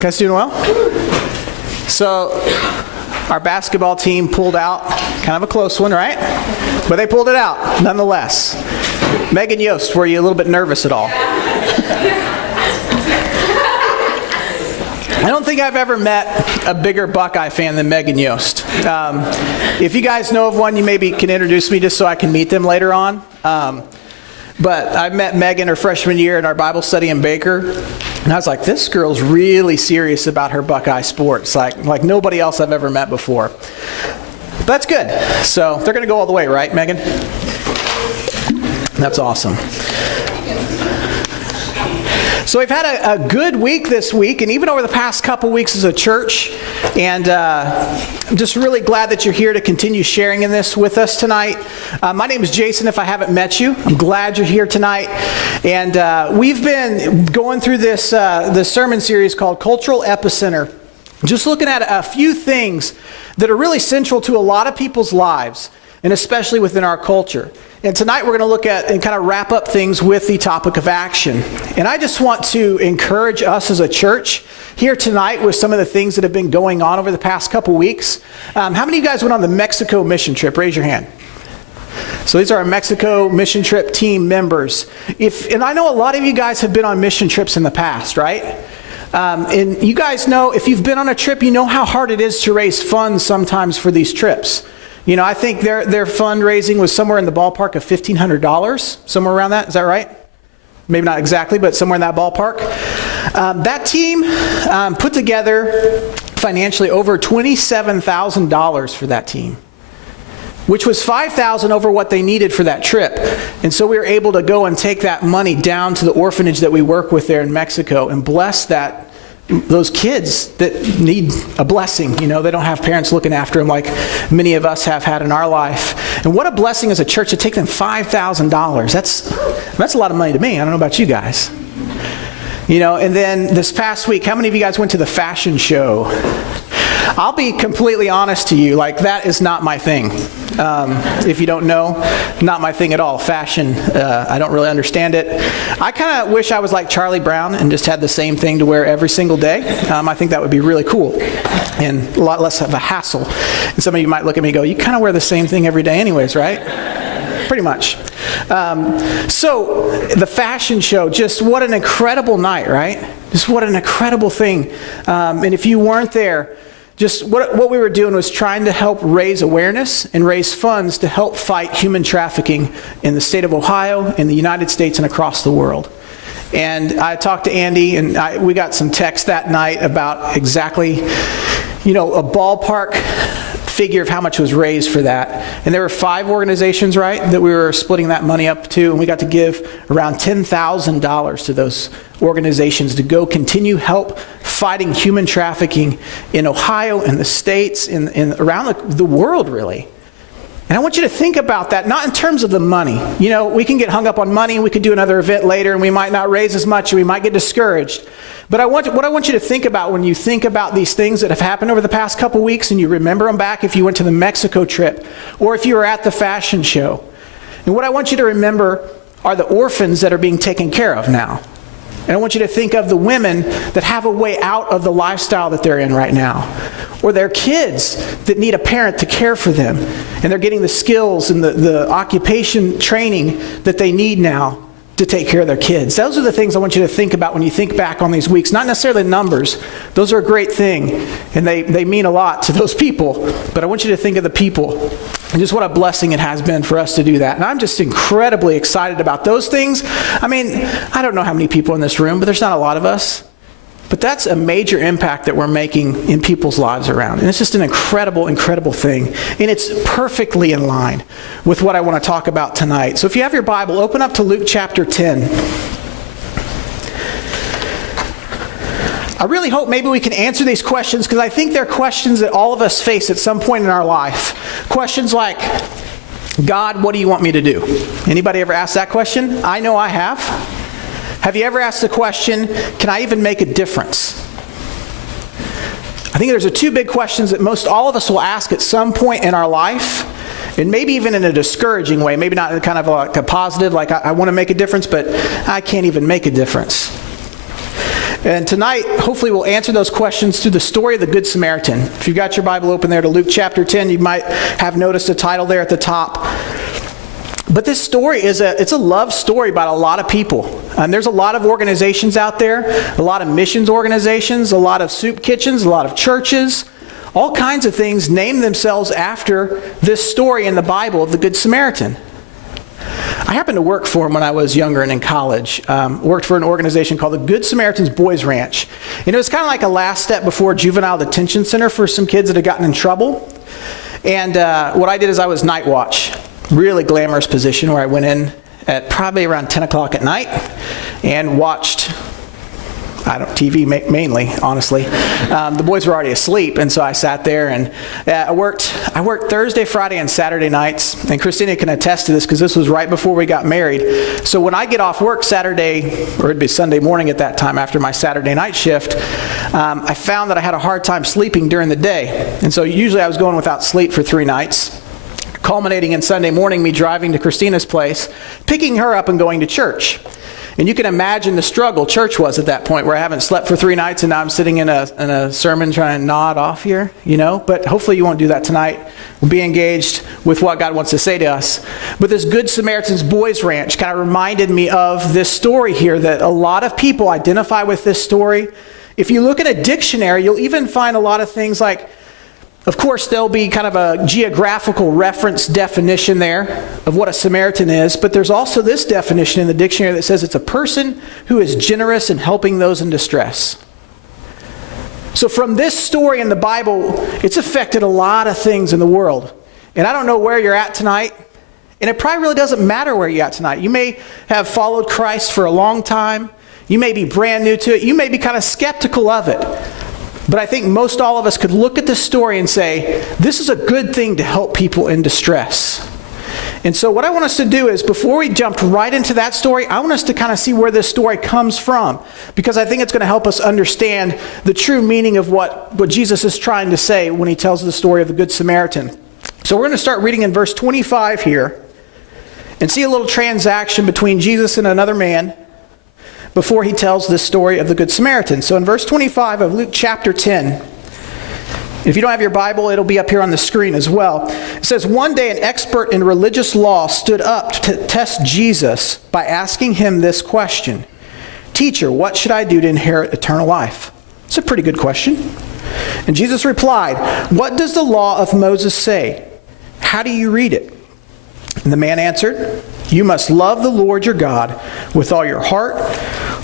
Guys doing well? So, our basketball team pulled out, kind of a close one, right? But they pulled it out, nonetheless. Megan Yost, were you a little bit nervous at all? I don't think I've ever met a bigger Buckeye fan than Megan Yost. If you guys know of one, you maybe can introduce me just so I can meet them later on. But I met Megan her freshman year in our Bible study in Baker, and I was like, this girl's really serious about her Buckeye sports, like nobody else I've ever met before. But that's good. So they're going to go all the way, right, Megan? That's awesome. So we've had a good week this week, and even over the past couple weeks as a church, and I'm just really glad that you're here to continue sharing in this with us tonight. My name is Jason, if I haven't met you. I'm glad you're here tonight. And we've been going through this sermon series called Cultural Epicenter, just looking at a few things that are really central to a lot of people's lives, and especially within our culture. And tonight we're going to look at and kind of wrap up things with the topic of action. And I just want to encourage us as a church here tonight with some of the things that have been going on over the past couple weeks. How many of you guys went on the Mexico mission trip? Raise your hand. So these are our Mexico mission trip team members. And I know a lot of you guys have been on mission trips in the past, right? And you guys know, if you've been on a trip, you know how hard it is to raise funds sometimes for these trips. You know, I think their fundraising was somewhere in the ballpark of $1,500, somewhere around that. Is that right? Maybe not exactly, but somewhere in that ballpark. That team put together financially over $27,000 for that team, which was $5,000 over what they needed for that trip. And so we were able to go and take that money down to the orphanage that we work with there in Mexico and bless those kids that need a blessing. You know, they don't have parents looking after them like many of us have had in our life. And what a blessing as a church to take them $5,000. That's a lot of money to me. I don't know about you guys. You know, and then this past week, how many of you guys went to the fashion show? I'll be completely honest to you, like that is not my thing. If you don't know, not my thing at all. Fashion, I don't really understand it. I kind of wish I was like Charlie Brown and just had the same thing to wear every single day. I think that would be really cool and a lot less of a hassle. And some of you might look at me and go, you kind of wear the same thing every day anyways, right? Pretty much. So the fashion show, just what an incredible night, right? Just what an incredible thing. And if you weren't there, just what we were doing was trying to help raise awareness and raise funds to help fight human trafficking in the state of Ohio, in the United States, and across the world. And I talked to Andy, and we got some text that night about exactly, you know, a ballpark figure of how much was raised for that. And there were 5 organizations, right, that we were splitting that money up to, and we got to give around $10,000 to those organizations to go continue help fighting human trafficking in Ohio, in the States, in around the world, really. And I want you to think about that, not in terms of the money. You know, we can get hung up on money, and we could do another event later, and we might not raise as much, and we might get discouraged. But what I want you to think about when you think about these things that have happened over the past couple weeks, and you remember them back if you went to the Mexico trip, or if you were at the fashion show. And what I want you to remember are the orphans that are being taken care of now. And I want you to think of the women that have a way out of the lifestyle that they're in right now. Or their kids that need a parent to care for them. And they're getting the skills and the occupation training that they need now to take care of their kids. Those are the things I want you to think about when you think back on these weeks. Not necessarily numbers. Those are a great thing, and they mean a lot to those people. But I want you to think of the people, and just what a blessing it has been for us to do that. And I'm just incredibly excited about those things. I mean, I don't know how many people in this room, but there's not a lot of us. But that's a major impact that we're making in people's lives around. And it's just an incredible, incredible thing. And it's perfectly in line with what I want to talk about tonight. So if you have your Bible, open up to Luke chapter 10. I really hope maybe we can answer these questions, because I think they're questions that all of us face at some point in our life. Questions like, God, what do you want me to do? Anybody ever asked that question? I know I have. Have you ever asked the question, can I even make a difference? I think there's 2 big questions that most all of us will ask at some point in our life, and maybe even in a discouraging way, maybe not kind of like a positive, like I want to make a difference, but I can't even make a difference. And tonight, hopefully we'll answer those questions through the story of the Good Samaritan. If you've got your Bible open there to Luke chapter 10, you might have noticed a title there at the top. But this story it's a love story about a lot of people. There's a lot of organizations out there, a lot of missions organizations, a lot of soup kitchens, a lot of churches, all kinds of things name themselves after this story in the Bible of the Good Samaritan. I happened to work for him when I was younger and in college. Worked for an organization called the Good Samaritan's Boys Ranch. And it was kind of like a last step before juvenile detention center for some kids that had gotten in trouble. And what I did is I was night watch. Really glamorous position where I went in at probably around 10 o'clock at night and watched TV mainly, honestly. The boys were already asleep, and so I sat there and I worked Thursday, Friday, and Saturday nights. And Christina can attest to this because this was right before we got married. So when I get off work Saturday, or it'd be Sunday morning at that time after my Saturday night shift, I found that I had a hard time sleeping during the day. And so usually I was going without sleep for 3 nights, culminating in Sunday morning me driving to Christina's place, picking her up and going to church. And you can imagine the struggle church was at that point, where I haven't slept for 3 nights and now I'm sitting in a sermon trying to nod off here, But hopefully you won't do that tonight. We'll be engaged with what God wants to say to us. But this Good Samaritan's Boys Ranch kind of reminded me of this story here, that a lot of people identify with this story. If you look at a dictionary, you'll even find a lot of things like, of course, there'll be kind of a geographical reference definition there of what a Samaritan is, but there's also this definition in the dictionary that says it's a person who is generous in helping those in distress. So from this story in the Bible, it's affected a lot of things in the world. And I don't know where you're at tonight, and it probably really doesn't matter where you're at tonight. You may have followed Christ for a long time. You may be brand new to it. You may be kind of skeptical of it. But I think most all of us could look at this story and say, this is a good thing to help people in distress. And so what I want us to do is, before we jump right into that story, I want us to kind of see where this story comes from, because I think it's going to help us understand the true meaning of what Jesus is trying to say when he tells the story of the Good Samaritan. So we're going to start reading in verse 25 here and see a little transaction between Jesus and another man before he tells this story of the Good Samaritan. So in verse 25 of Luke chapter 10, if you don't have your Bible, it'll be up here on the screen as well. It says, one day an expert in religious law stood up to test Jesus by asking him this question: "Teacher, what should I do to inherit eternal life?" It's a pretty good question. And Jesus replied, "What does the law of Moses say? How do you read it?" And the man answered, "You must love the Lord your God with all your heart,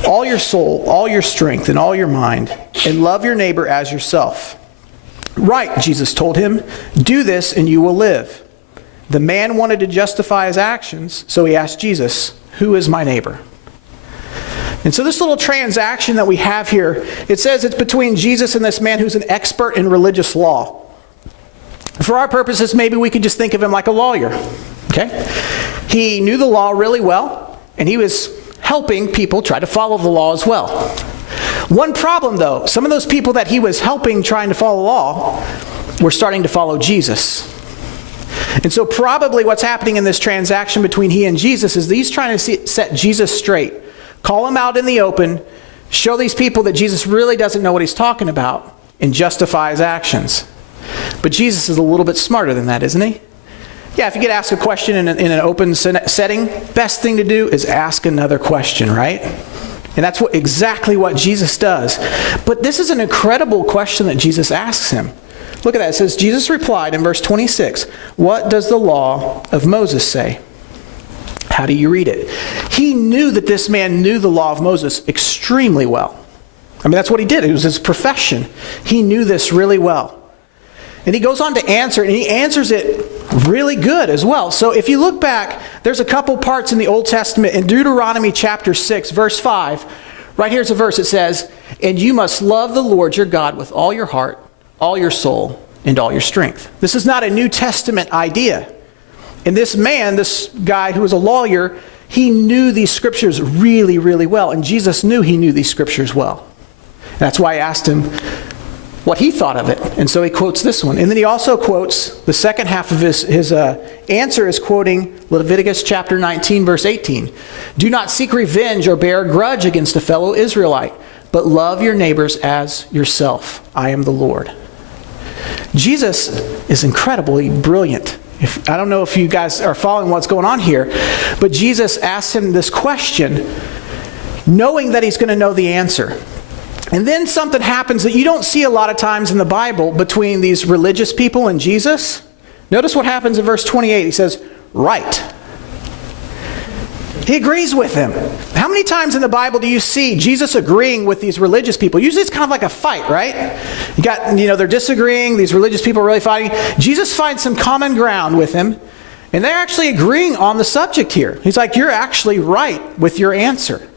all your soul, all your strength, and all your mind, and love your neighbor as yourself." "Right," Jesus told him, "do this and you will live." The man wanted to justify his actions, so he asked Jesus, "Who is my neighbor?" And so this little transaction that we have here, it says it's between Jesus and this man who's an expert in religious law. For our purposes, maybe we could just think of him like a lawyer. Okay? He knew the law really well, and he was helping people try to follow the law as well. One problem, though, some of those people that he was helping trying to follow the law were starting to follow Jesus. And so probably what's happening in this transaction between he and Jesus is he's trying to set Jesus straight, call him out in the open, show these people that Jesus really doesn't know what he's talking about, and justify his actions. But Jesus is a little bit smarter than that, isn't he? Yeah, if you get asked a question in an open setting, best thing to do is ask another question, right? And that's exactly what Jesus does. But this is an incredible question that Jesus asks him. Look at that. It says, Jesus replied in verse 26, "What does the law of Moses say? How do you read it?" He knew that this man knew the law of Moses extremely well. I mean, that's what he did. It was his profession. He knew this really well. And he goes on to answer, and he answers it really good as well. So if you look back, there's a couple parts in the Old Testament. In Deuteronomy chapter 6, verse 5, right here's a verse. It says, "And you must love the Lord your God with all your heart, all your soul, and all your strength." This is not a New Testament idea. And this man, this guy who was a lawyer, he knew these scriptures really, really well. And Jesus knew he knew these scriptures well. That's why I asked him what he thought of it. And so he quotes this one. And then he also quotes, the second half of his answer is quoting Leviticus chapter 19, verse 18. "Do not seek revenge or bear a grudge against a fellow Israelite, but love your neighbors as yourself. I am the Lord. Jesus is incredibly brilliant. I don't know if you guys are following what's going on here, but Jesus asked him this question, knowing that he's going to know the answer. And then something happens that you don't see a lot of times in the Bible between these religious people and Jesus. Notice what happens in verse 28. He says, right. He agrees with them. How many times in the Bible do you see Jesus agreeing with these religious people? Usually it's kind of like a fight, right? They're disagreeing. These religious people are really fighting. Jesus finds some common ground with him, and they're actually agreeing on the subject here. He's like, you're actually right with your answer,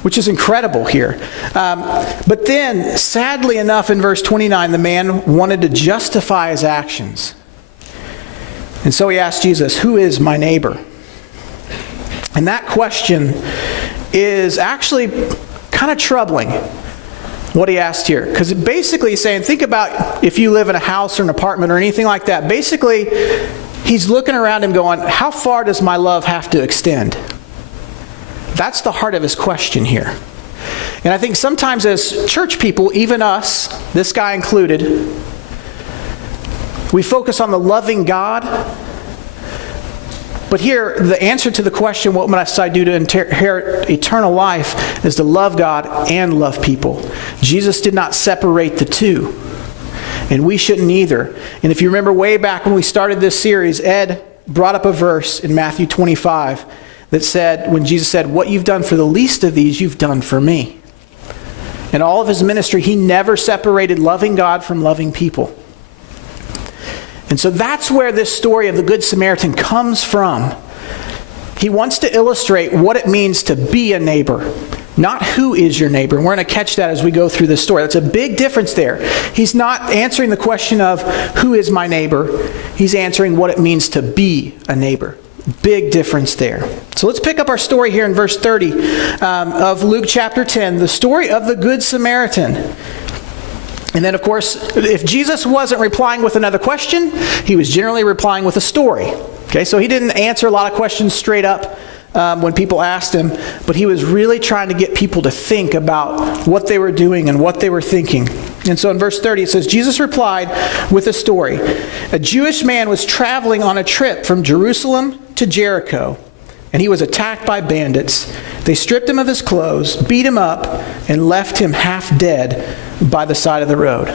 which is incredible here. But then, sadly enough, in verse 29, the man wanted to justify his actions. And so he asked Jesus, who is my neighbor? And that question is actually kind of troubling, what he asked here. Because basically he's saying, think about if you live in a house or an apartment or anything like that. Basically, he's looking around him going, how far does my love have to extend? That's the heart of his question here. And I think sometimes as church people, even us, this guy included, we focus on the loving God. But here, the answer to the question, what must I do to inherit eternal life, is to love God and love people. Jesus did not separate the two. And we shouldn't either. And if you remember way back when we started this series, Ed brought up a verse in Matthew 25 that said, when Jesus said, what you've done for the least of these, you've done for me. In all of his ministry, he never separated loving God from loving people. And so that's where this story of the Good Samaritan comes from. He wants to illustrate what it means to be a neighbor, not who is your neighbor. And we're going to catch that as we go through this story. That's a big difference there. He's not answering the question of who is my neighbor. He's answering what it means to be a neighbor. Big difference there. So let's pick up our story here in verse 30 of Luke chapter 10, the story of the Good Samaritan. And then, of course, if Jesus wasn't replying with another question, he was generally replying with a story. Okay, so he didn't answer a lot of questions straight up when people asked him, but he was really trying to get people to think about what they were doing and what they were thinking. And so in verse 30 it says, Jesus replied with a story. A Jewish man was traveling on a trip from Jerusalem to Jericho, and he was attacked by bandits. They stripped him of his clothes, beat him up, and left him half dead by the side of the road.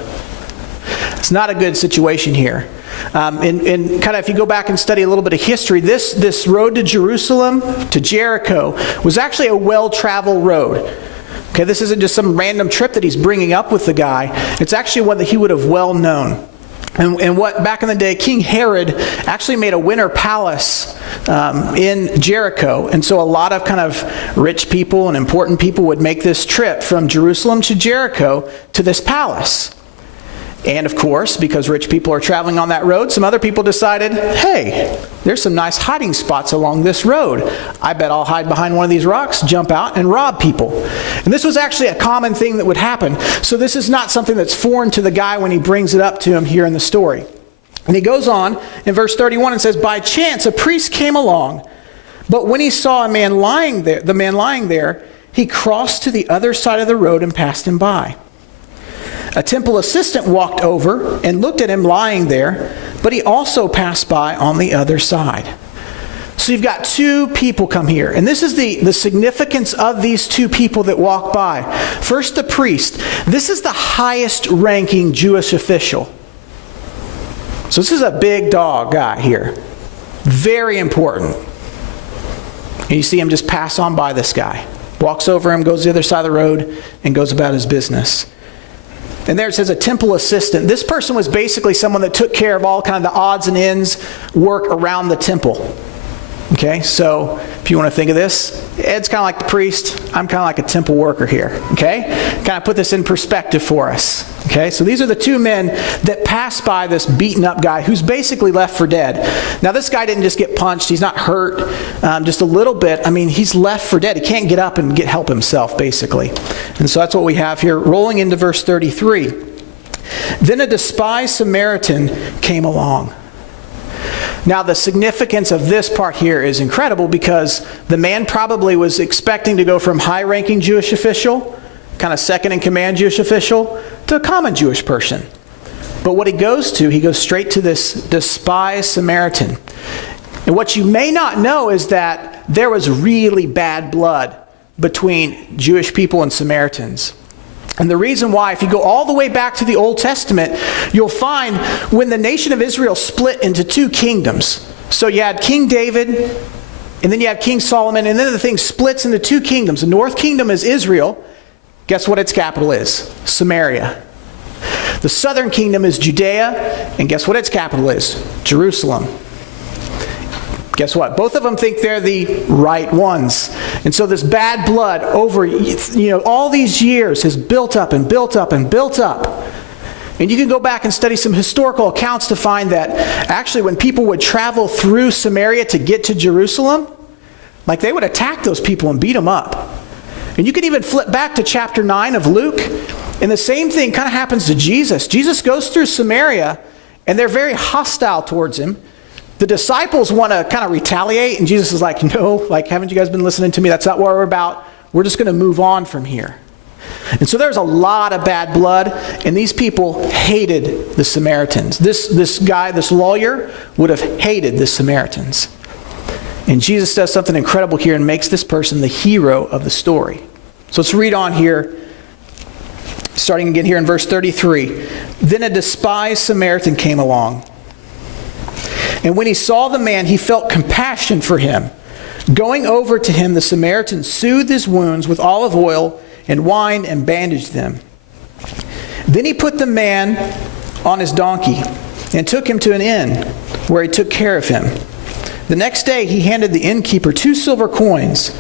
It's not a good situation here. And kind of if you go back and study a little bit of history, this road to Jerusalem, to Jericho, was actually a well-traveled road. Okay, this isn't just some random trip that he's bringing up with the guy. It's actually one that he would have well known. And what back in the day, King Herod actually made a winter palace in Jericho. And so a lot of kind of rich people and important people would make this trip from Jerusalem to Jericho to this palace. And of course, because rich people are traveling on that road, some other people decided, hey, there's some nice hiding spots along this road. I bet I'll hide behind one of these rocks, jump out, and rob people. And this was actually a common thing that would happen. So this is not something that's foreign to the guy when he brings it up to him here in the story. And he goes on in verse 31 and says, by chance a priest came along, but when he saw the man lying there, he crossed to the other side of the road and passed him by. A temple assistant walked over and looked at him lying there, but he also passed by on the other side. So you've got two people come here. And this is the significance of these two people that walk by. First, the priest. This is the highest ranking Jewish official. So this is a big dog guy here. Very important. And you see him just pass on by this guy. Walks over him, goes to the other side of the road, and goes about his business. And there it says a temple assistant. This person was basically someone that took care of all kind of the odds and ends work around the temple. Okay, so if you want to think of this, Ed's kind of like the priest. I'm kind of like a temple worker here. Okay, kind of put this in perspective for us. Okay, so these are the two men that passed by this beaten up guy who's basically left for dead. Now this guy didn't just get punched. He's not hurt just a little bit. I mean, he's left for dead. He can't get up and get help himself, basically. And so that's what we have here. Rolling into verse 33. Then a despised Samaritan came along. Now the significance of this part here is incredible because the man probably was expecting to go from high-ranking Jewish official, kind of second in command Jewish official, to a common Jewish person. But what he goes straight to this despised Samaritan. And what you may not know is that there was really bad blood between Jewish people and Samaritans. And the reason why, if you go all the way back to the Old Testament, you'll find when the nation of Israel split into two kingdoms. So you had King David, and then you have King Solomon, and then the thing splits into two kingdoms. The north kingdom is Israel. Guess what its capital is? Samaria. The southern kingdom is Judea, and guess what its capital is? Jerusalem. Guess what? Both of them think they're the right ones. And so this bad blood over, all these years has built up and built up and built up. And you can go back and study some historical accounts to find that actually when people would travel through Samaria to get to Jerusalem, like they would attack those people and beat them up. And you can even flip back to chapter 9 of Luke, and the same thing kind of happens to Jesus. Jesus goes through Samaria, and they're very hostile towards him. The disciples want to kind of retaliate, and Jesus is like, no, haven't you guys been listening to me? That's not what we're about. We're just going to move on from here. And so there's a lot of bad blood, and these people hated the Samaritans. This guy, this lawyer, would have hated the Samaritans. And Jesus does something incredible here and makes this person the hero of the story. So let's read on here, starting again here in verse 33. Then a despised Samaritan came along. And when he saw the man, he felt compassion for him. Going over to him, the Samaritan soothed his wounds with olive oil and wine and bandaged them. Then he put the man on his donkey and took him to an inn where he took care of him. The next day he handed the innkeeper 2 silver coins,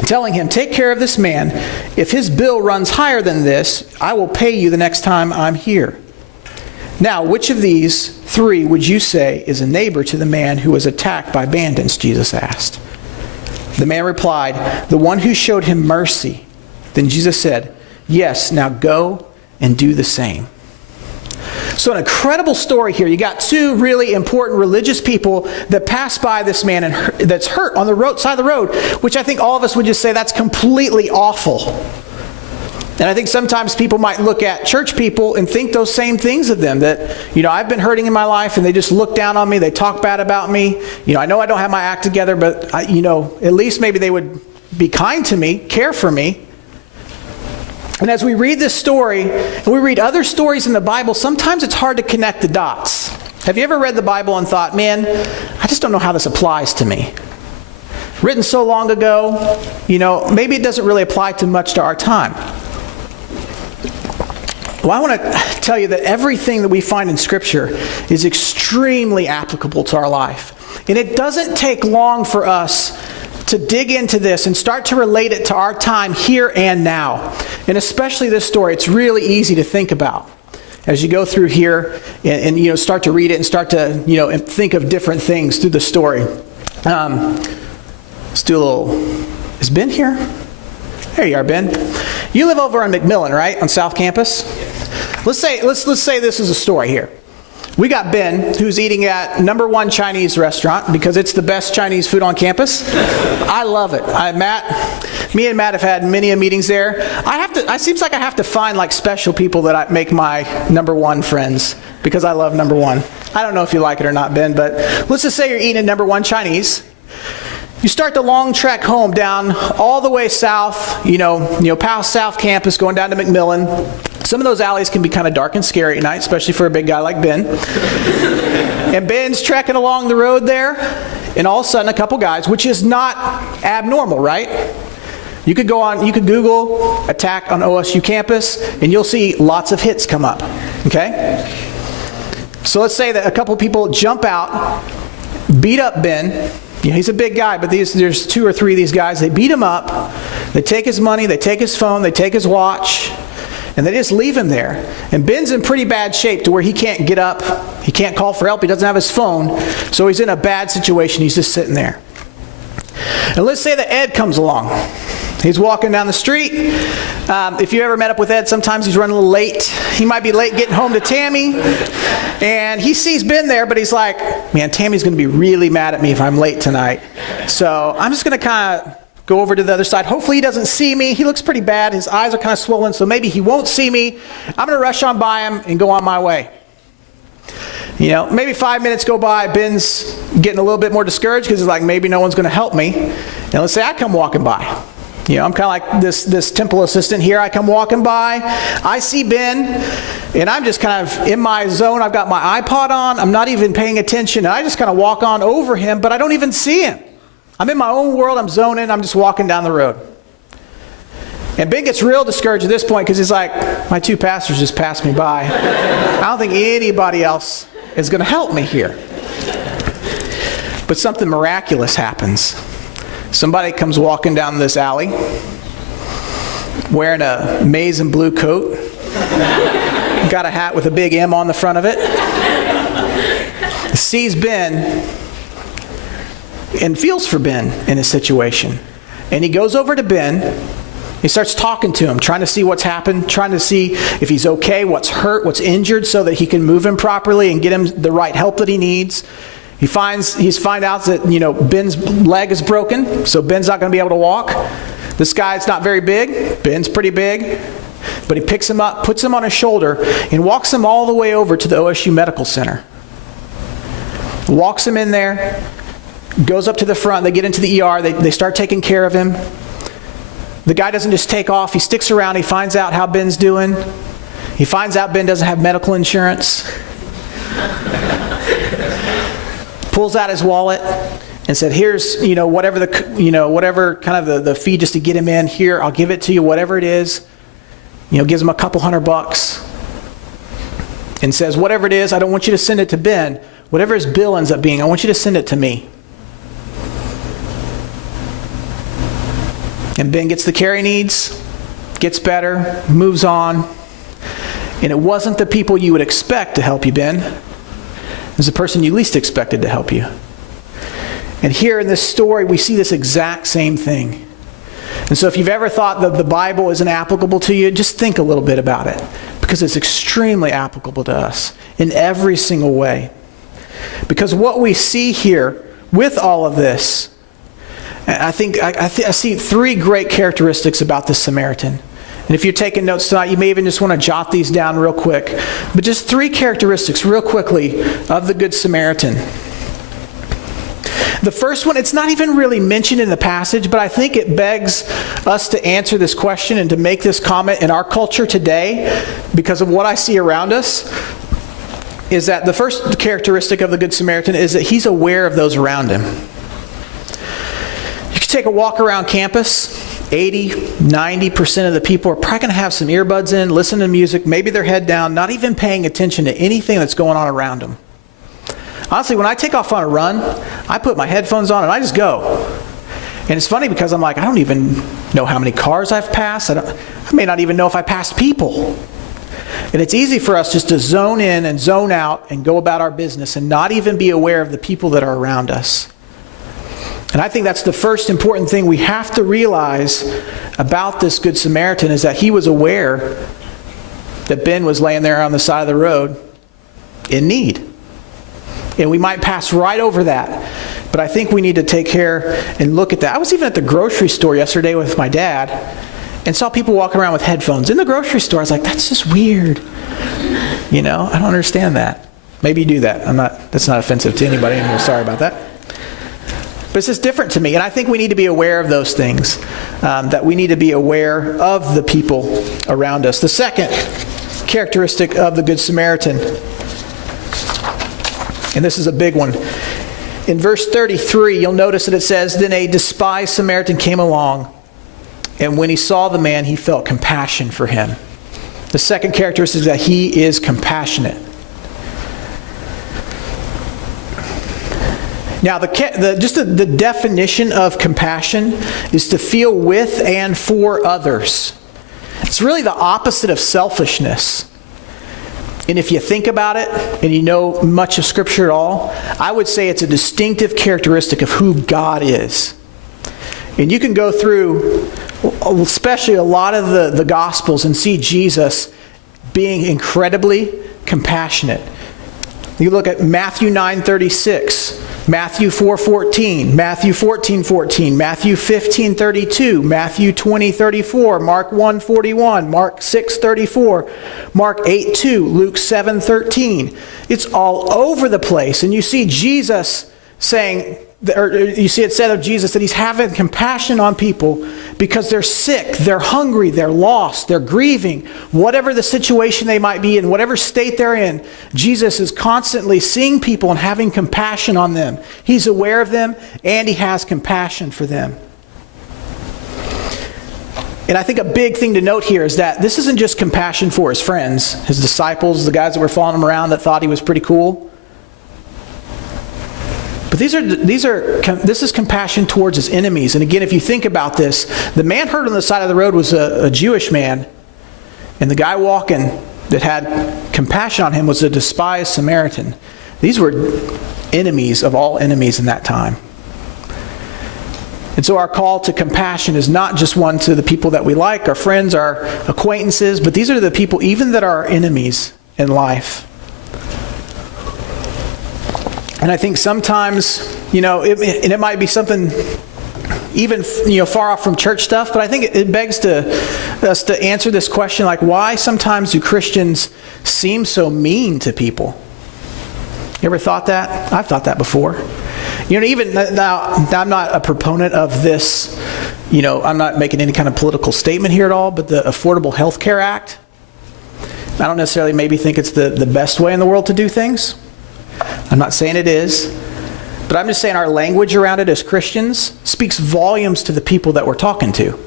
telling him, take care of this man. If his bill runs higher than this, I will pay you the next time I'm here. Now, which of these 3 would you say is a neighbor to the man who was attacked by bandits? Jesus asked. The man replied, the one who showed him mercy. Then Jesus said, yes, now go and do the same. So an incredible story here. You got 2 really important religious people that pass by this man that's hurt on the side of the road, which I think all of us would just say that's completely awful. And I think sometimes people might look at church people and think those same things of them. That, I've been hurting in my life and they just look down on me. They talk bad about me. I know I don't have my act together, but, at least maybe they would be kind to me, care for me. And as we read this story, and we read other stories in the Bible, sometimes it's hard to connect the dots. Have you ever read the Bible and thought, man, I just don't know how this applies to me? Written so long ago, maybe it doesn't really apply too much to our time. Well, I want to tell you that everything that we find in Scripture is extremely applicable to our life. And it doesn't take long for us to dig into this and start to relate it to our time here and now. And especially this story, it's really easy to think about as you go through here and start to read it and start to think of different things through the story. Let's do a little. Is Ben here? There you are, Ben. You live over on McMillan, right, on South Campus? Let's say this is a story here. We got Ben, who's eating at #1 Chinese restaurant because it's the best Chinese food on campus. I love it. Me and Matt have had many meetings there. It seems like I have to find special people that I make my #1 friends because I love #1. I don't know if you like it or not, Ben, but let's just say you're eating at #1 Chinese. You start the long trek home down all the way south, past South Campus, going down to McMillan. Some of those alleys can be kind of dark and scary at night, especially for a big guy like Ben. And Ben's trekking along the road there, and all of a sudden a couple guys, which is not abnormal, right? You could Google attack on OSU campus, and you'll see lots of hits come up, okay? So let's say that a couple people jump out, beat up Ben. He's a big guy, but there's 2 or 3 of these guys. They beat him up. They take his money. They take his phone. They take his watch. And they just leave him there. And Ben's in pretty bad shape to where he can't get up. He can't call for help. He doesn't have his phone. So he's in a bad situation. He's just sitting there. And let's say that Ed comes along. He's walking down the street. If you ever met up with Ed, sometimes he's running a little late. He might be late getting home to Tammy. And he sees Ben there, but he's like, man, Tammy's going to be really mad at me if I'm late tonight. So I'm just going to kind of go over to the other side. Hopefully he doesn't see me. He looks pretty bad. His eyes are kind of swollen, so maybe he won't see me. I'm going to rush on by him and go on my way. Maybe 5 minutes go by. Ben's getting a little bit more discouraged because he's like, maybe no one's going to help me. And let's say I come walking by. I'm kind of like this temple assistant here. I come walking by. I see Ben, and I'm just kind of in my zone. I've got my iPod on. I'm not even paying attention. And I just kind of walk on over him, but I don't even see him. I'm in my own world. I'm zoning. I'm just walking down the road. And Ben gets real discouraged at this point because he's like, my two pastors just passed me by. I don't think anybody else is going to help me here. But something miraculous happens. Somebody comes walking down this alley wearing a maize and blue coat, got a hat with a big M on the front of it, sees Ben and feels for Ben in his situation. And he goes over to Ben. He starts talking to him, trying to see what's happened, trying to see if he's okay, what's hurt, what's injured, so that he can move him properly and get him the right help that he needs. He's find out that, Ben's leg is broken, so Ben's not going to be able to walk. This guy's not very big. Ben's pretty big. But he picks him up, puts him on his shoulder, and walks him all the way over to the OSU Medical Center. Walks him in there, goes up to the front. They get into the ER. They start taking care of him. The guy doesn't just take off. He sticks around. He finds out how Ben's doing. He finds out Ben doesn't have medical insurance. Pulls out his wallet and said, here's, whatever kind of the fee just to get him in here. I'll give it to you, whatever it is. Gives him a couple $100 and says, whatever it is, I don't want you to send it to Ben. Whatever his bill ends up being, I want you to send it to me. And Ben gets the care he needs, gets better, moves on. And it wasn't the people you would expect to help you, Ben. It was the person you least expected to help you. And here in this story, we see this exact same thing. And so if you've ever thought that the Bible isn't applicable to you, just think a little bit about it. Because it's extremely applicable to us in every single way. Because what we see here with all of this, I see three great characteristics about this Samaritan. And if you're taking notes tonight, you may even just want to jot these down real quick. But just three characteristics real quickly of the Good Samaritan. The first one, it's not even really mentioned in the passage, but I think it begs us to answer this question and to make this comment in our culture today because of what I see around us, is that the first characteristic of the Good Samaritan is that he's aware of those around him. You can take a walk around campus. 80-90% of the people are probably going to have some earbuds in, listen to music, maybe their head down, not even paying attention to anything that's going on around them. Honestly, when I take off on a run, I put my headphones on and I just go. And it's funny because I'm like, I don't even know how many cars I've passed. I may not even know if I passed people. And it's easy for us just to zone in and zone out and go about our business and not even be aware of the people that are around us. And I think that's the first important thing we have to realize about this Good Samaritan, is that he was aware that Ben was laying there on the side of the road in need. And we might pass right over that. But I think we need to take care and look at that. I was even at the grocery store yesterday with my dad and saw people walking around with headphones in the grocery store. I was like, that's just weird. I don't understand that. Maybe you do that. That's not offensive to anybody. I'm sorry about that. But it's just different to me. And I think we need to be aware of those things, that we need to be aware of the people around us. The second characteristic of the Good Samaritan, and this is a big one. In verse 33, you'll notice that it says, then a despised Samaritan came along, and when he saw the man, he felt compassion for him. The second characteristic is that he is compassionate. Now, the definition of compassion is to feel with and for others. It's really the opposite of selfishness. And if you think about it, and you know much of Scripture at all, I would say it's a distinctive characteristic of who God is. And you can go through, especially a lot of the Gospels, and see Jesus being incredibly compassionate. You look at Matthew 9:36, Matthew 4:14, Matthew 14:14, Matthew 15:32, Matthew 20:34, Mark 1:41, Mark 6:34, Mark 8:2, Luke 7:13. It's all over the place. And you see Jesus saying, or you see it said of Jesus that he's having compassion on people because they're sick, they're hungry, they're lost, they're grieving. Whatever the situation they might be in, whatever state they're in, Jesus is constantly seeing people and having compassion on them. He's aware of them and he has compassion for them. And I think a big thing to note here is that this isn't just compassion for his friends, his disciples, the guys that were following him around that thought he was pretty cool. But this is compassion towards his enemies. And again, if you think about this, the man hurt on the side of the road was a Jewish man, and the guy walking that had compassion on him was a despised Samaritan. These were enemies of all enemies in that time. And so our call to compassion is not just one to the people that we like, our friends, our acquaintances, but these are the people even that are our enemies in life. And I think sometimes, it might be something even, far off from church stuff, but I think it begs us to answer this question, like, why sometimes do Christians seem so mean to people? You ever thought that? I've thought that before. Even now I'm not a proponent of this, I'm not making any kind of political statement here at all, but the Affordable Health Care Act, I don't necessarily maybe think it's the best way in the world to do things. I'm not saying it is, but I'm just saying our language around it as Christians speaks volumes to the people that we're talking to.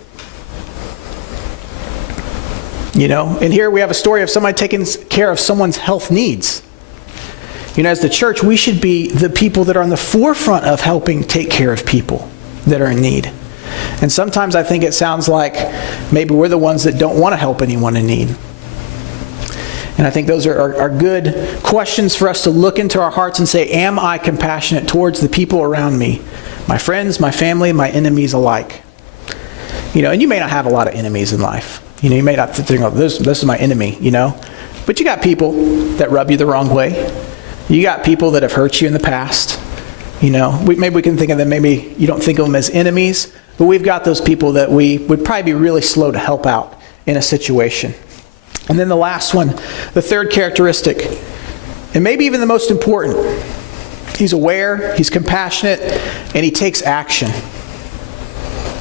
And here we have a story of somebody taking care of someone's health needs. As the church, we should be the people that are on the forefront of helping take care of people that are in need. And sometimes I think it sounds like maybe we're the ones that don't want to help anyone in need. And I think those are good questions for us to look into our hearts and say, am I compassionate towards the people around me? My friends, my family, my enemies alike. And you may not have a lot of enemies in life. You may not think, oh, this is my enemy, But you got people that rub you the wrong way. You got people that have hurt you in the past. Maybe we can think of them, maybe you don't think of them as enemies, but we've got those people that we would probably be really slow to help out in a situation. And then the last one, the third characteristic, and maybe even the most important, he's aware, he's compassionate, and he takes action.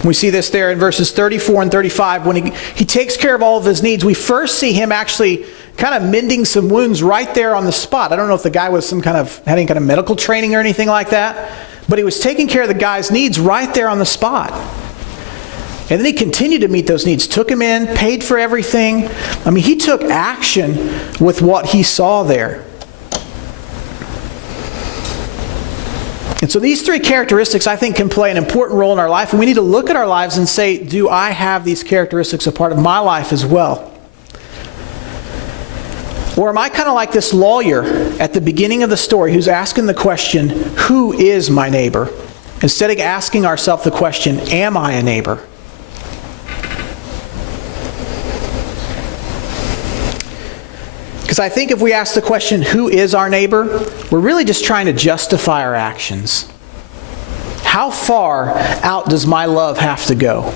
We see this there in verses 34 and 35. When he takes care of all of his needs, we first see him actually kind of mending some wounds right there on the spot. I don't know if the guy was had any kind of medical training or anything like that, but he was taking care of the guy's needs right there on the spot. And then he continued to meet those needs, took him in, paid for everything. He took action with what he saw there. And so these three characteristics, I think, can play an important role in our life. And we need to look at our lives and say, do I have these characteristics a part of my life as well? Or am I kind of like this lawyer at the beginning of the story who's asking the question, who is my neighbor? Instead of asking ourselves the question, am I a neighbor? Because I think if we ask the question, who is our neighbor, we're really just trying to justify our actions. How far out does my love have to go?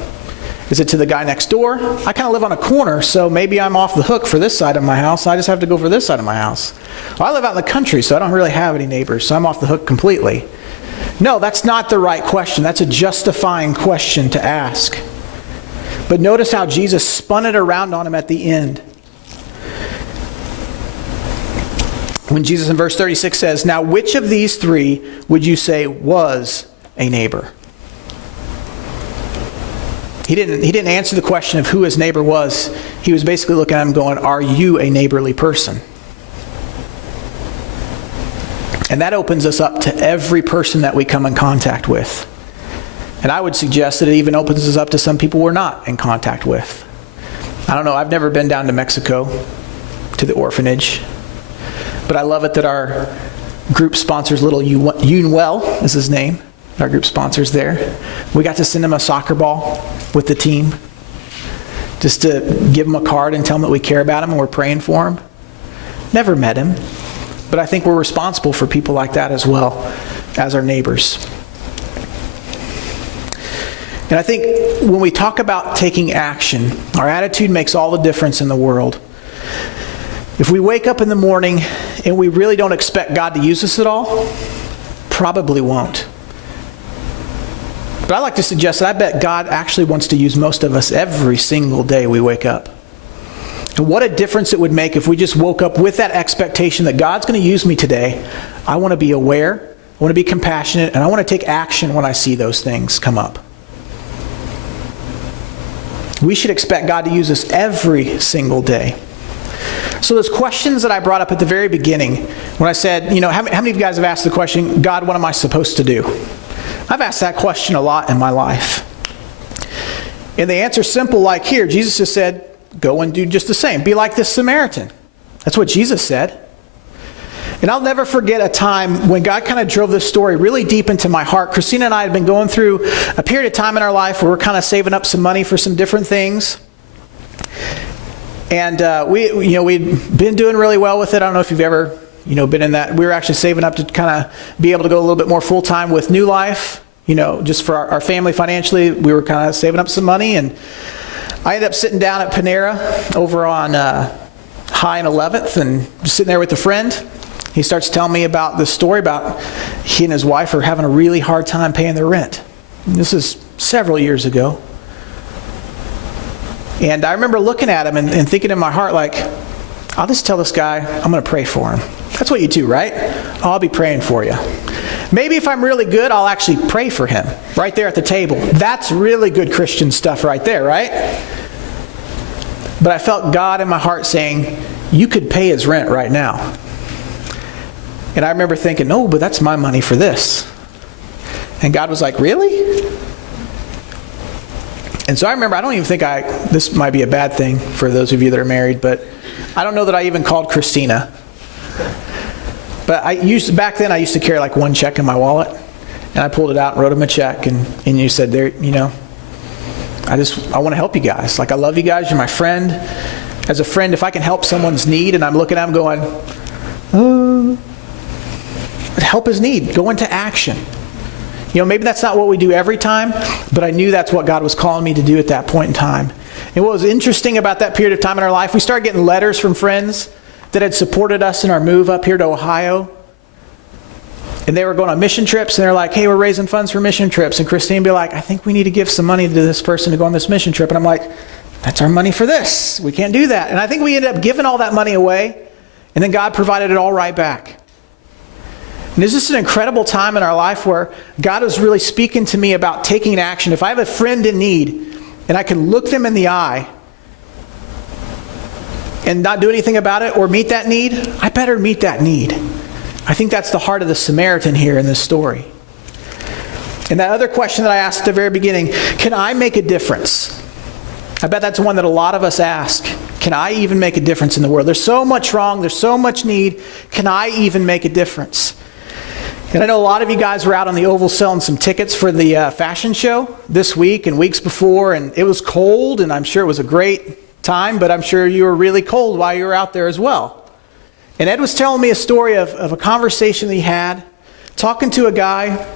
Is it to the guy next door? I kind of live on a corner, so maybe I'm off the hook for this side of my house. I just have to go for this side of my house. Well, I live out in the country, so I don't really have any neighbors, so I'm off the hook completely. No, that's not the right question. That's a justifying question to ask. But notice how Jesus spun it around on him at the end. When Jesus in verse 36 says, now which of these three would you say was a neighbor? He didn't answer the question of who his neighbor was. He was basically looking at him going, are you a neighborly person? And that opens us up to every person that we come in contact with. And I would suggest that it even opens us up to some people we're not in contact with. I don't know, I've never been down to Mexico, to the orphanage. But I love it that our group sponsors, little Yunwell is his name. Our group sponsors there. We got to send him a soccer ball with the team. Just to give him a card and tell him that we care about him and we're praying for him. Never met him. But I think we're responsible for people like that as well as our neighbors. And I think when we talk about taking action, our attitude makes all the difference in the world. If we wake up in the morning and we really don't expect God to use us at all, probably won't. But I like to suggest that I bet God actually wants to use most of us every single day we wake up. And what a difference it would make if we just woke up with that expectation that God's going to use me today. I want to be aware, I want to be compassionate, and I want to take action when I see those things come up. We should expect God to use us every single day. So those questions that I brought up at the very beginning, when I said, how many of you guys have asked the question, God, what am I supposed to do? I've asked that question a lot in my life. And the answer's simple, like here. Jesus just said, go and do just the same. Be like this Samaritan. That's what Jesus said. And I'll never forget a time when God kind of drove this story really deep into my heart. Christina and I had been going through a period of time in our life where we're kind of saving up some money for some different things. And we'd been doing really well with it. I don't know if you've ever been in that. We were actually saving up to kind of be able to go a little bit more full-time with New Life. Just for our family financially, we were kind of saving up some money. And I ended up sitting down at Panera over on High and 11th and just sitting there with a friend. He starts telling me about this story about he and his wife are having a really hard time paying their rent. And this is several years ago. And I remember looking at him and thinking in my heart, like, I'll just tell this guy I'm going to pray for him. That's what you do, right? I'll be praying for you. Maybe if I'm really good, I'll actually pray for him right there at the table. That's really good Christian stuff right there, right? But I felt God in my heart saying, you could pay his rent right now. And I remember thinking, no, but that's my money for this. And God was like, really? And so I remember, I don't even think this might be a bad thing for those of you that are married, but I don't know that I even called Christina. But back then I used to carry like one check in my wallet, and I pulled it out and wrote him a check, and you said, I want to help you guys. Like, I love you guys, you're my friend. As a friend, if I can help someone's need, and I'm looking at them going, help his need, go into action. Maybe that's not what we do every time, but I knew that's what God was calling me to do at that point in time. And what was interesting about that period of time in our life, we started getting letters from friends that had supported us in our move up here to Ohio. And they were going on mission trips, and they're like, hey, we're raising funds for mission trips. And Christine would be like, I think we need to give some money to this person to go on this mission trip. And I'm like, that's our money for this. We can't do that. And I think we ended up giving all that money away, and then God provided it all right back. And it's just an incredible time in our life where God was really speaking to me about taking action. If I have a friend in need, and I can look them in the eye and not do anything about it or meet that need, I better meet that need. I think that's the heart of the Samaritan here in this story. And that other question that I asked at the very beginning, can I make a difference? I bet that's one that a lot of us ask. Can I even make a difference in the world? There's so much wrong. There's so much need. Can I even make a difference? And I know a lot of you guys were out on the Oval selling some tickets for the fashion show this week and weeks before, and it was cold, and I'm sure it was a great time, but I'm sure you were really cold while you were out there as well. And Ed was telling me a story of a conversation that he had, talking to a guy.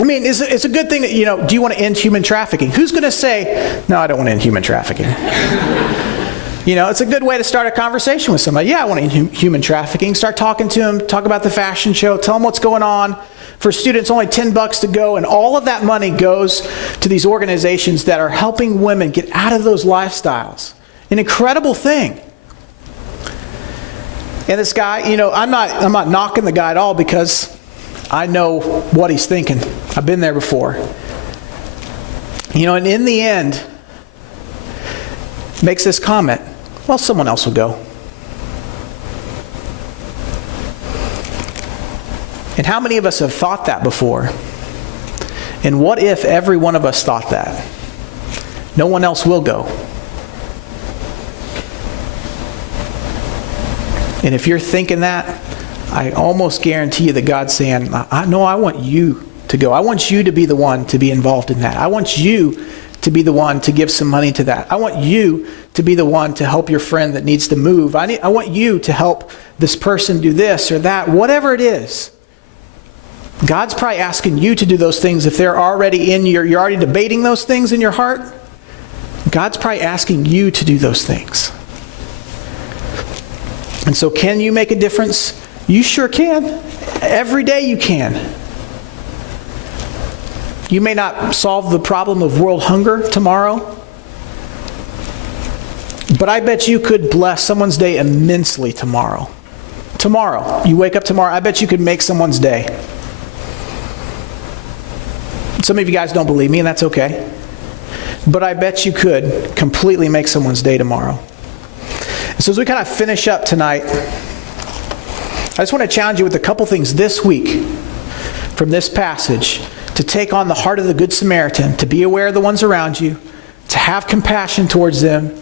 I mean, it's a good thing that, do you want to end human trafficking? Who's going to say, no, I don't want to end human trafficking? It's a good way to start a conversation with somebody. Yeah, I want to end human trafficking. Start talking to him, talk about the fashion show, tell him what's going on. For students, only $10 to go, and all of that money goes to these organizations that are helping women get out of those lifestyles. An incredible thing. And this guy, I'm not knocking the guy at all, because I know what he's thinking. I've been there before. And in the end, makes this comment, well, someone else will go. And how many of us have thought that before? And what if every one of us thought that? No one else will go. And if you're thinking that, I almost guarantee you that God's saying, no, I want you to go. I want you to be the one to be involved in that. I want you to be the one to give some money to that. I want you to be the one to help your friend that needs to move. I want you to help this person do this or that, whatever it is. God's probably asking you to do those things if they're already you're already debating those things in your heart. God's probably asking you to do those things. And so can you make a difference? You sure can. Every day you can. You may not solve the problem of world hunger tomorrow, but I bet you could bless someone's day immensely tomorrow. Tomorrow. You wake up tomorrow, I bet you could make someone's day. Some of you guys don't believe me, and that's okay. But I bet you could completely make someone's day tomorrow. So as we kind of finish up tonight, I just want to challenge you with a couple things this week from this passage to take on the heart of the Good Samaritan, to be aware of the ones around you, to have compassion towards them,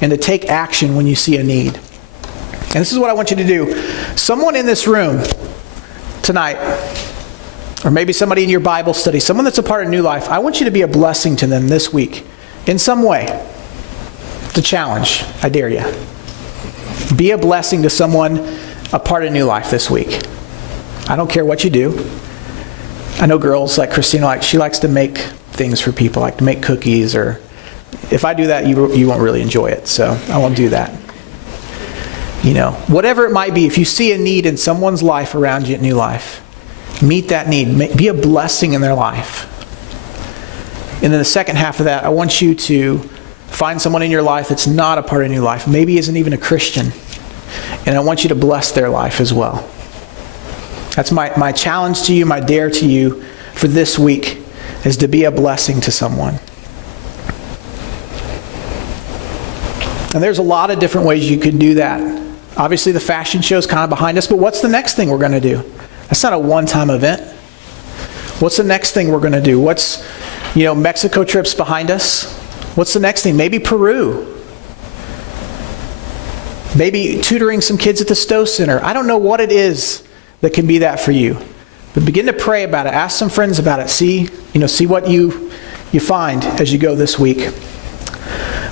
and to take action when you see a need. And this is what I want you to do. Someone in this room tonight, or maybe somebody in your Bible study, someone that's a part of New Life, I want you to be a blessing to them this week in some way. It's a challenge. I dare you. Be a blessing to someone a part of New Life this week. I don't care what you do. I know girls like Christina, she likes to make things for people, like to make cookies, or if I do that, you won't really enjoy it, so I won't do that. You know, whatever it might be, if you see a need in someone's life around you at New Life, meet that need. Be a blessing in their life. And then the second half of that, I want you to find someone in your life that's not a part of New Life, maybe isn't even a Christian, and I want you to bless their life as well. That's my challenge to you, my dare to you for this week, is to be a blessing to someone. And there's a lot of different ways you could do that. Obviously, the fashion show is kind of behind us, but what's the next thing we're going to do? That's not a one-time event. What's the next thing we're going to do? What's, Mexico trip's behind us. What's the next thing? Maybe Peru. Maybe tutoring some kids at the Stowe Center. I don't know what it is that can be that for you. But begin to pray about it. Ask some friends about it. See what you find as you go this week.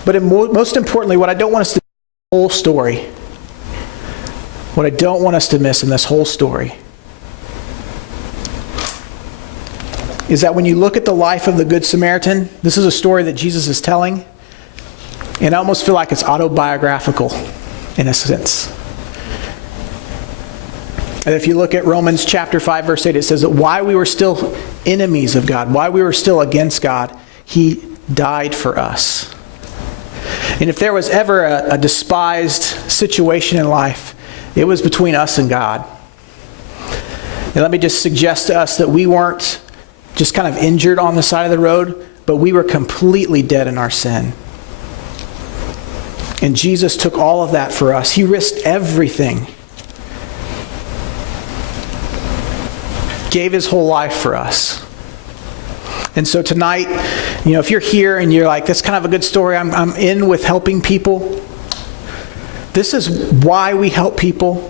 But most importantly, what I don't want us to miss in the whole story, what I don't want us to miss in this whole story, is that when you look at the life of the Good Samaritan, this is a story that Jesus is telling, and I almost feel like it's autobiographical in a sense. And if you look at Romans chapter 5, verse 8, it says that while we were still enemies of God, while we were still against God, He died for us. And if there was ever a despised situation in life, it was between us and God. And let me just suggest to us that we weren't just kind of injured on the side of the road, but we were completely dead in our sin. And Jesus took all of that for us. He risked everything. Gave His whole life for us. And so tonight, if you're here and you're like, that's kind of a good story, I'm in with helping people. This is why we help people.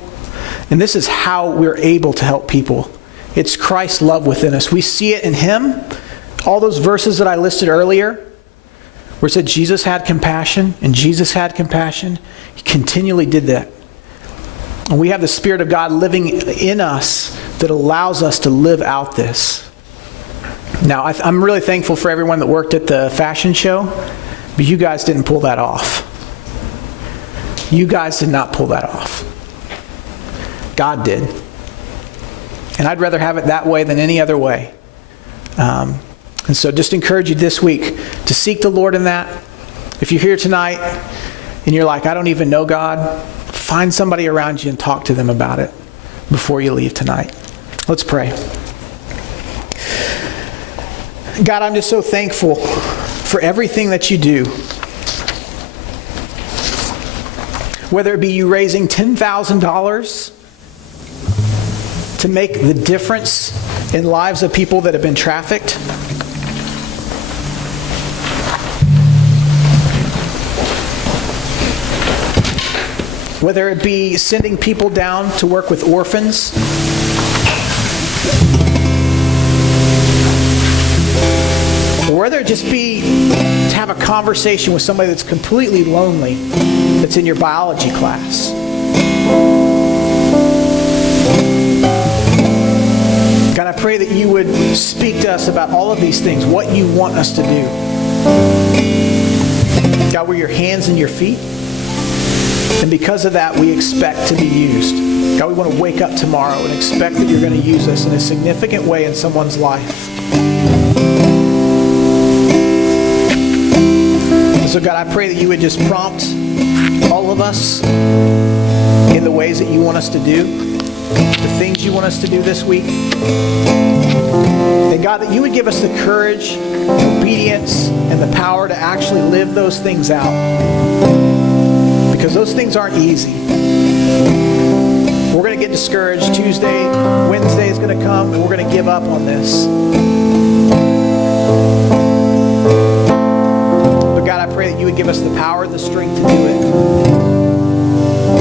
And this is how we're able to help people. It's Christ's love within us. We see it in Him. All those verses that I listed earlier, where it said Jesus had compassion, and Jesus had compassion, He continually did that. And we have the Spirit of God living in us that allows us to live out this. Now, I'm really thankful for everyone that worked at the fashion show, but you guys didn't pull that off. You guys did not pull that off. God did. And I'd rather have it that way than any other way. And so just encourage you this week to seek the Lord in that. If you're here tonight and you're like, I don't even know God, find somebody around you and talk to them about it before you leave tonight. Let's pray. God, I'm just so thankful for everything that you do. Whether it be you raising $10,000 to make the difference in lives of people that have been trafficked. Whether it be sending people down to work with orphans. Or whether it just be to have a conversation with somebody that's completely lonely, that's in your biology class. God, I pray that you would speak to us about all of these things, what you want us to do. God, we're your hands and your feet. And because of that, we expect to be used. God, we want to wake up tomorrow and expect that you're going to use us in a significant way in someone's life. And so, God, I pray that you would just prompt all of us in the ways that you want us to do, the things you want us to do this week. And God, that you would give us the courage, obedience, and the power to actually live those things out. Because those things aren't easy. We're going to get discouraged. Tuesday, Wednesday is going to come, and we're going to give up on this. But God, I pray that you would give us the power and the strength to do it.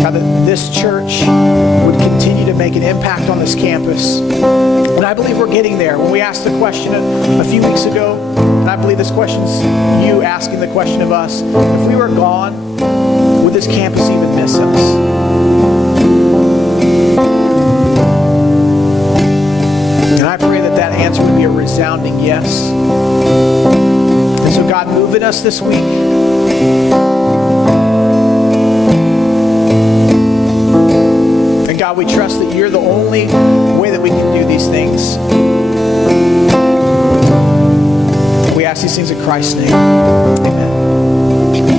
God, that this church would continue to make an impact on this campus. And I believe we're getting there. When we asked the question a few weeks ago, and I believe this question's you asking the question of us, if we were gone, would this campus even miss us? And I pray that that answer would be a resounding yes. And so God, move in us this week. And God, we trust that you're the only way that we can do these things. We ask these things in Christ's name. Amen.